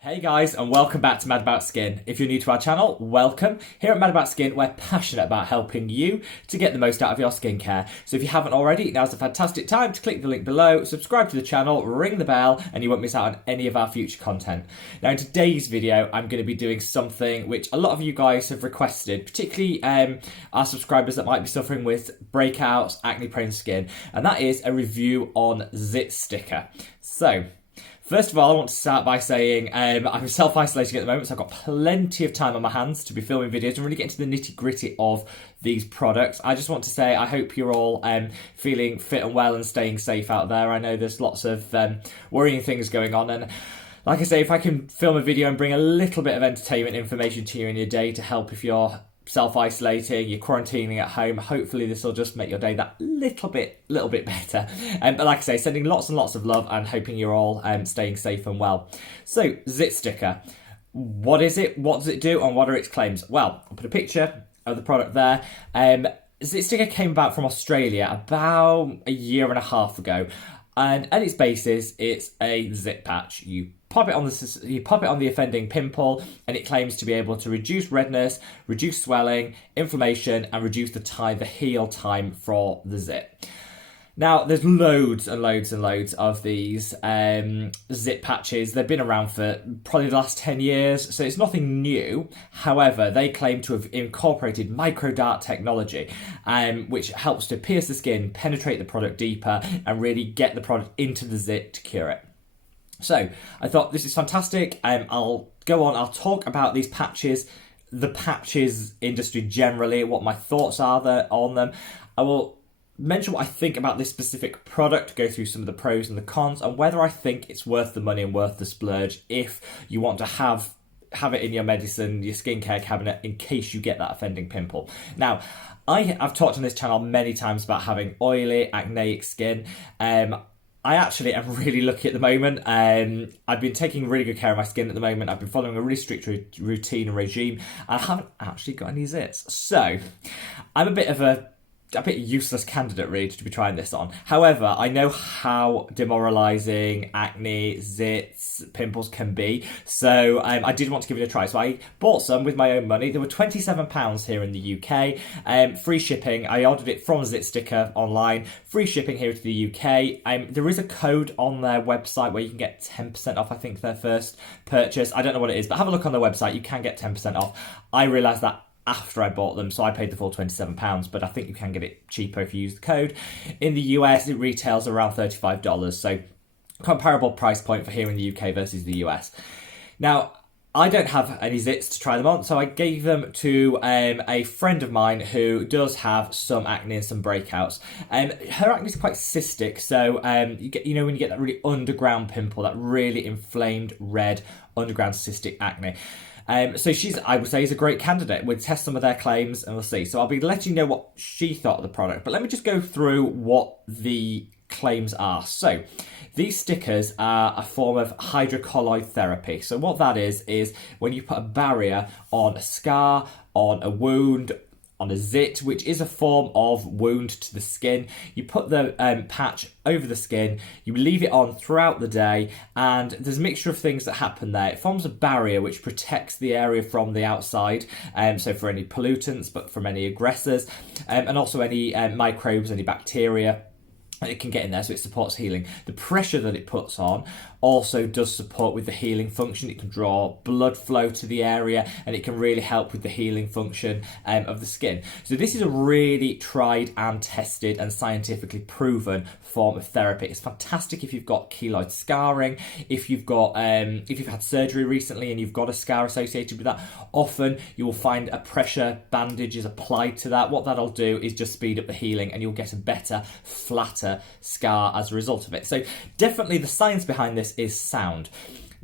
Hey guys, and welcome back to Mad About Skin. If you're new to our channel, welcome. Here at Mad About Skin, we're passionate about helping you to get the most out of your skincare. So if you haven't already, now's a fantastic time to click the link below, subscribe to the channel, ring the bell, and you won't miss out on any of our future content. Now in today's video, I'm going to be doing something which a lot of you guys have requested, particularly our subscribers that might be suffering with breakouts, acne-prone skin, and that is a review on Zitstika. So, first of all, I want to start by saying I'm self-isolating at the moment, so I've got plenty of time on my hands to be filming videos and really get into the nitty-gritty of these products. I just want to say I hope you're all feeling fit and well and staying safe out there. I know there's lots of worrying things going on, and like I say, if I can film a video and bring a little bit of entertainment information to you in your day to help if you're self-isolating, you're quarantining at home, hopefully this will just make your day that little bit better. But like I say, sending lots and lots of love and hoping you're all staying safe and well. So, Zitstika. What is it? What does it do? And what are its claims? Well, I'll put a picture of the product there. Zitstika came about from Australia about a year and a half ago. And at its basis, it's a zit patch. You pop it on the offending pimple, and it claims to be able to reduce redness, reduce swelling, inflammation, and reduce the heal time for the zit. Now, there's loads and loads and loads of these zit patches. They've been around for probably the last 10 years, so it's nothing new. However, they claim to have incorporated microdart technology, which helps to pierce the skin, penetrate the product deeper, and really get the product into the zit to cure it. So, I thought this is fantastic. I'll talk about these patches, the patches industry generally, what my thoughts are on them. I will mention what I think about this specific product, go through some of the pros and the cons, and whether I think it's worth the money and worth the splurge if you want to have it in your medicine, your skincare cabinet, in case you get that offending pimple. Now, I've talked on this channel many times about having oily, acneic skin. I actually am really lucky at the moment. I've been taking really good care of my skin at the moment. I've been following a really strict routine and regime, and I haven't actually got any zits. So, I'm a bit useless candidate really to be trying this on. However, I know how demoralising acne, zits, pimples can be, so I did want to give it a try. So I bought some with my own money. They were £27 here in the UK. Free shipping. I ordered it from Zitstika online. Free shipping here to the UK. There is a code on their website where you can get 10% off, I think, their first purchase. I don't know what it is, but have a look on their website. You can get 10% off. I realised that after I bought them, so I paid the full £27, but I think you can get it cheaper if you use the code. In the US, it retails around $35, so comparable price point for here in the UK versus the US. Now, I don't have any zits to try them on, so I gave them to a friend of mine who does have some acne and some breakouts. Her acne is quite cystic, so when you get that really underground pimple, that really inflamed red underground cystic acne. So I would say, is a great candidate. We'll test some of their claims and we'll see. So I'll be letting you know what she thought of the product. But let me just go through what the claims are. So these stickers are a form of hydrocolloid therapy. So what that is when you put a barrier on a scar, on a wound, on a zit, which is a form of wound to the skin. You put the patch over the skin, you leave it on throughout the day, and there's a mixture of things that happen there. It forms a barrier which protects the area from the outside, so for any pollutants, but from any aggressors, and also any microbes, any bacteria. It can get in there, so it supports healing. The pressure that it puts on also does support with the healing function. It can draw blood flow to the area, and it can really help with the healing function of the skin. So this is a really tried and tested and scientifically proven form of therapy. It's fantastic if you've got keloid scarring, if you've had surgery recently and you've got a scar associated with that. Often you will find a pressure bandage is applied to that. What that'll do is just speed up the healing, and you'll get a better, flatter scar as a result of it. So definitely the science behind this is sound.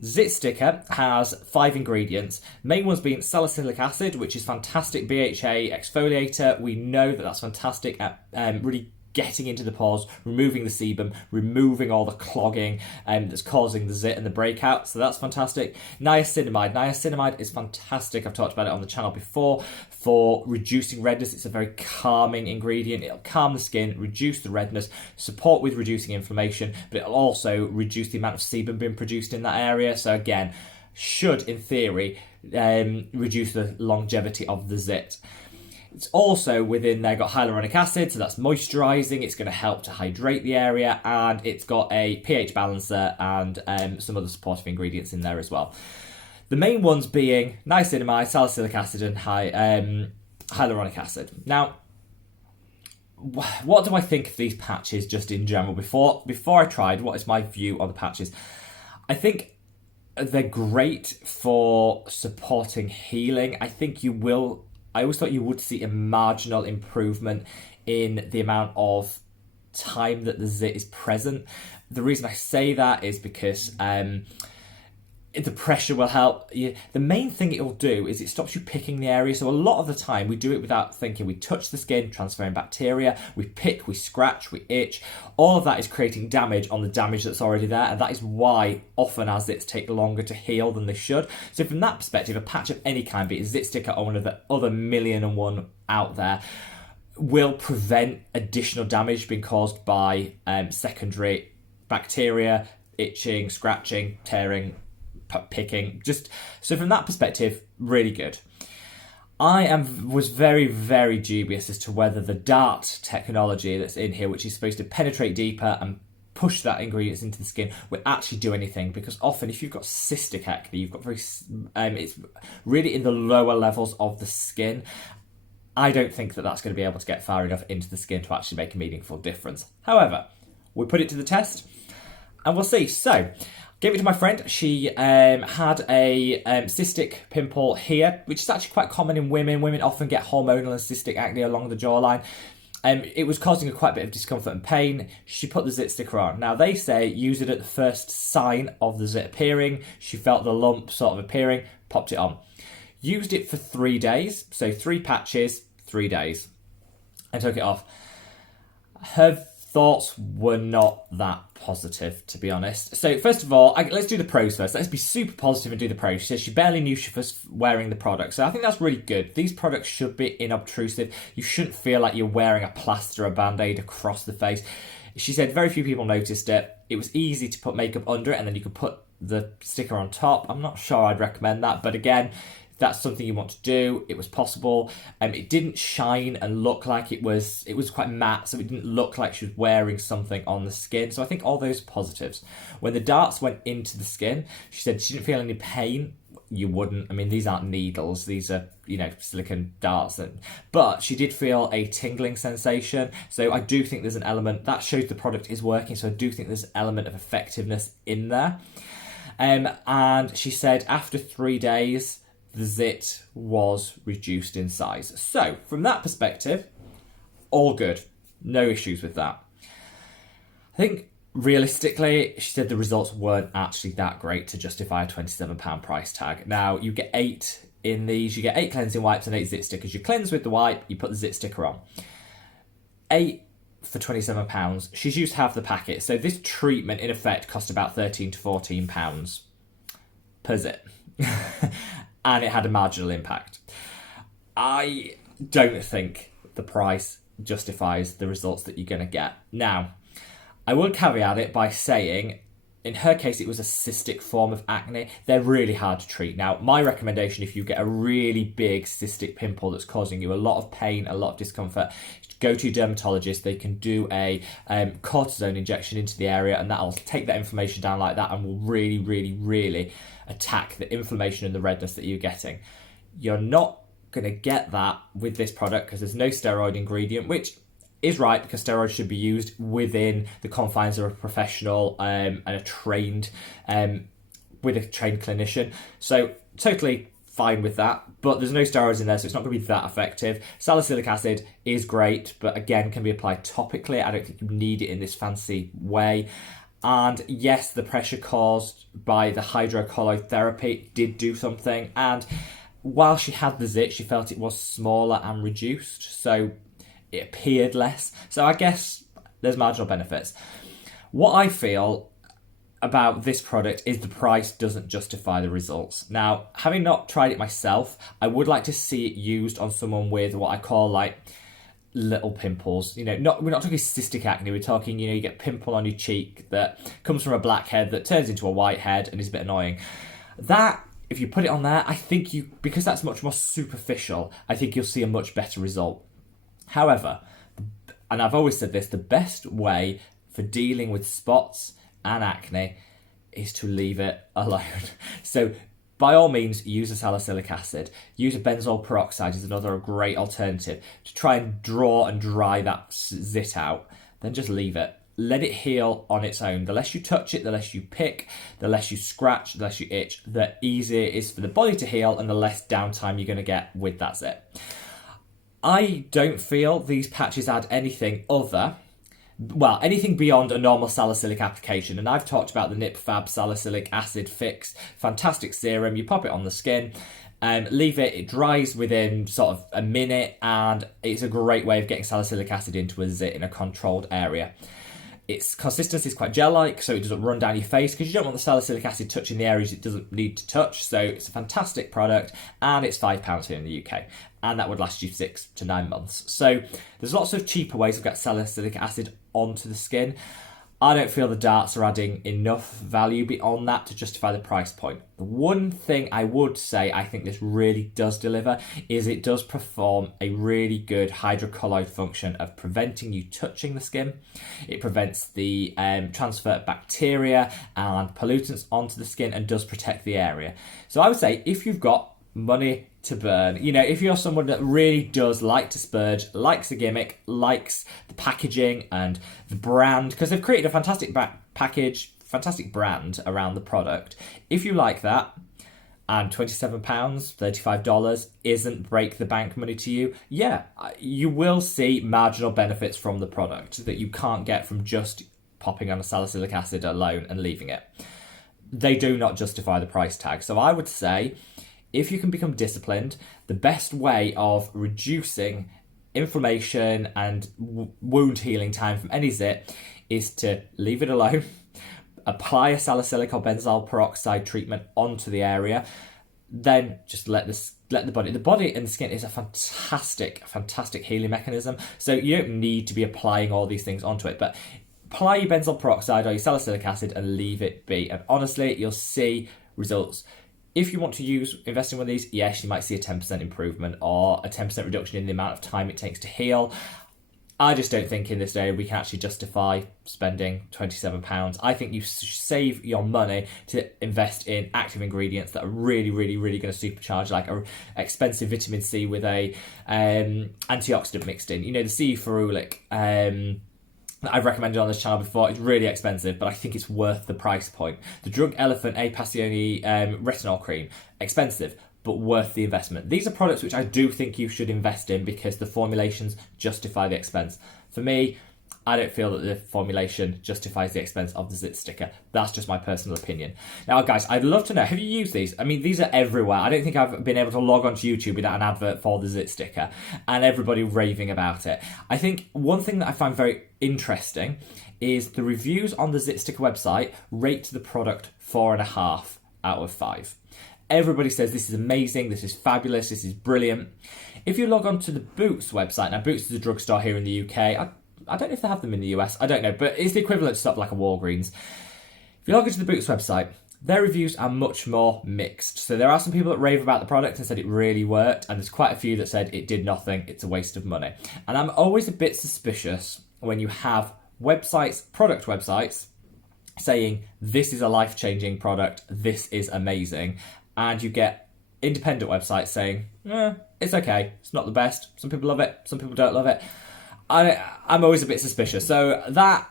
Zitstika has 5 ingredients, main ones being salicylic acid, which is fantastic BHA exfoliator. We know that that's fantastic at really getting into the pores, removing the sebum, removing all the clogging that's causing the zit and the breakout. So that's fantastic. Niacinamide. Niacinamide is fantastic. I've talked about it on the channel before for reducing redness. It's a very calming ingredient. It'll calm the skin, reduce the redness, support with reducing inflammation, but it'll also reduce the amount of sebum being produced in that area. So again, should, in theory, reduce the longevity of the zit. It's also within there got hyaluronic acid, so that's moisturising. It's going to help to hydrate the area, and it's got a pH balancer and some other supportive ingredients in there as well. The main ones being niacinamide, salicylic acid, and hyaluronic acid. Now, what do I think of these patches just in general? Before I tried, what is my view on the patches? I think they're great for supporting healing. I always thought you would see a marginal improvement in the amount of time that the zit is present. The reason I say that is because the pressure will help. The main thing it will do is it stops you picking the area. So a lot of the time we do it without thinking. We touch the skin, transferring bacteria, we pick, we scratch, we itch. All of that is creating damage on the damage that's already there, and that is why often our zits take longer to heal than they should. So from that perspective, a patch of any kind, be it Zitstika or one of the other 1,000,001 out there, will prevent additional damage being caused by secondary bacteria, itching, scratching, tearing, picking. Just so from that perspective, really good. Was very, very dubious as to whether the dart technology that's in here, which is supposed to penetrate deeper and push that ingredients into the skin, will actually do anything, because often if you've got cystic acne, you've got it's really in the lower levels of the skin. I don't think that that's going to be able to get far enough into the skin to actually make a meaningful difference. However, we put it to the test and we'll see. So gave it to my friend. She had a cystic pimple here, which is actually quite common in women. Women often get hormonal and cystic acne along the jawline. It was causing her quite a bit of discomfort and pain. She put the Zitstika on. Now, they say use it at the first sign of the zit appearing. She felt the lump sort of appearing, popped it on. Used it for 3 days, so 3 patches, 3 days, and took it off. Her thoughts were not that positive, to be honest. So first of all, let's do the pros first. Let's be super positive and do the pros. She says she barely knew she was wearing the product. So I think that's really good. These products should be inobtrusive. You shouldn't feel like you're wearing a plaster or band-aid across the face. She said very few people noticed it. It was easy to put makeup under it, and then you could put the sticker on top. I'm not sure I'd recommend that, but again, if that's something you want to do, it was possible. It didn't shine and look like it was quite matte, so it didn't look like she was wearing something on the skin. So I think all those positives. When the darts went into the skin, she said she didn't feel any pain. You wouldn't. I mean, these aren't needles. These are, silicone darts. But she did feel a tingling sensation. So I do think there's an element that shows the product is working. So I do think there's an element of effectiveness in there. And she said after 3 days, the zit was reduced in size. So from that perspective, all good. No issues with that. I think realistically, she said the results weren't actually that great to justify a £27 price tag. Now, you get 8 in these. You get 8 cleansing wipes and 8 zit stickers. You cleanse with the wipe, you put the zit sticker on. 8 for £27. She's used half the packet. So this treatment, in effect, cost about £13 to £14 per zit. And it had a marginal impact. I don't think the price justifies the results that you're going to get. Now, I will caveat it by saying, in her case, it was a cystic form of acne. They're really hard to treat. Now, my recommendation, if you get a really big cystic pimple that's causing you a lot of pain, a lot of discomfort, go to your dermatologist. They can do a cortisone injection into the area, and that'll take that inflammation down like that and will really, really, really attack the inflammation and the redness that you're getting. You're not going to get that with this product because there's no steroid ingredient, which is right because steroids should be used within the confines of a professional and a trained with a trained clinician. So totally fine with that, but there's no steroids in there, so it's not going to be that effective. Salicylic acid is great, but again can be applied topically. I don't think you need it in this fancy way. And yes, the pressure caused by the hydrocolloid therapy did do something. And while she had the zit, she felt it was smaller and reduced, so it appeared less. So I guess there's marginal benefits. What I feel about this product is the price doesn't justify the results. Now, having not tried it myself, I would like to see it used on someone with what I call like little pimples. We're not talking cystic acne. We're talking, you get pimple on your cheek that comes from a blackhead that turns into a whitehead and is a bit annoying. That, if you put it on there, I think because that's much more superficial, I think you'll see a much better result. However, and I've always said this, the best way for dealing with spots and acne is to leave it alone. So by all means, use a salicylic acid. Use a benzoyl peroxide is another great alternative to try and draw and dry that zit out. Then just leave it. Let it heal on its own. The less you touch it, the less you pick, the less you scratch, the less you itch, the easier it is for the body to heal and the less downtime you're going to get with that zit. I don't feel these patches add anything anything beyond a normal salicylic application. And I've talked about the NipFab Salicylic Acid Fix. Fantastic serum. You pop it on the skin and leave it. It dries within sort of a minute, and it's a great way of getting salicylic acid into a zit in a controlled area. Its consistency is quite gel-like, so it doesn't run down your face, because you don't want the salicylic acid touching the areas it doesn't need to touch. So it's a fantastic product, and it's £5 here in the UK, and that would last you 6 to 9 months. So there's lots of cheaper ways of getting salicylic acid onto the skin. I don't feel the darts are adding enough value beyond that to justify the price point. The one thing I would say I think this really does deliver is it does perform a really good hydrocolloid function of preventing you touching the skin. It prevents the transfer of bacteria and pollutants onto the skin and does protect the area. So I would say if you've got money to burn, if you're someone that really does like to splurge, likes a gimmick, likes the packaging and the brand, because they've created a fantastic fantastic brand around the product. If you like that, and £27, $35 isn't break the bank money to you, you will see marginal benefits from the product that you can't get from just popping on a salicylic acid alone and leaving it. They do not justify the price tag. So I would say, if you can become disciplined, the best way of reducing inflammation and wound healing time from any zit is to leave it alone, apply a salicylic or benzoyl peroxide treatment onto the area, then just let the body and the skin is a fantastic healing mechanism. So you don't need to be applying all these things onto it, but apply your benzoyl peroxide or your salicylic acid and leave it be. And honestly, you'll see results. If you want to invest in one of these, yes, you might see a 10% improvement or a 10% reduction in the amount of time it takes to heal. I just don't think in this day we can actually justify spending £27. I think you save your money to invest in active ingredients that are really going to supercharge, like an expensive vitamin C with a antioxidant mixed in. The C ferulic that I've recommended on this channel before. It's really expensive, but I think it's worth the price point. The Drug Elephant A Passione retinol cream, expensive, but worth the investment. These are products which I do think you should invest in because the formulations justify the expense. For me, I don't feel that the formulation justifies the expense of the Zitstika. That's just my personal opinion. Now, guys, I'd love to know, have you used these? I mean, these are everywhere. I don't think I've been able to log onto YouTube without an advert for the Zitstika and everybody raving about it. I think one thing that I find very interesting is the reviews on the Zitstika website rate the product 4.5 out of 5. Everybody says this is amazing, this is fabulous, this is brilliant. If you log on to the Boots website, now Boots is a drugstore here in the UK. I don't know if they have them in the US, I don't know, but it's the equivalent to stuff like a Walgreens. If you log into the Boots website, their reviews are much more mixed. So there are some people that rave about the product and said it really worked, and there's quite a few that said it did nothing, it's a waste of money. And I'm always a bit suspicious when you have product websites, saying this is a life-changing product, this is amazing, and you get independent websites saying, it's okay, it's not the best, some people love it, some people don't love it. I'm always a bit suspicious. So that,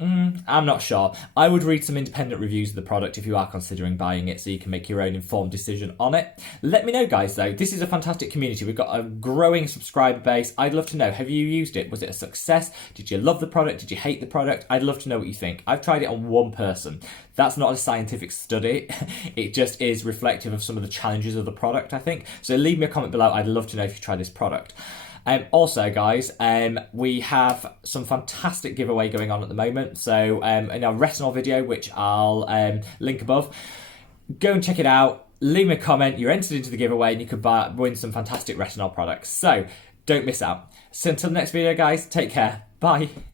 I'm not sure. I would read some independent reviews of the product if you are considering buying it so you can make your own informed decision on it. Let me know, guys, though. This is a fantastic community. We've got a growing subscriber base. I'd love to know, have you used it? Was it a success? Did you love the product? Did you hate the product? I'd love to know what you think. I've tried it on one person. That's not a scientific study. It just is reflective of some of the challenges of the product, I think. So leave me a comment below. I'd love to know if you tried this product. Also, guys, we have some fantastic giveaway going on at the moment. So in our retinol video, which I'll link above, go and check it out. Leave me a comment. You're entered into the giveaway and you could win some fantastic retinol products. So don't miss out. So until the next video, guys, take care. Bye.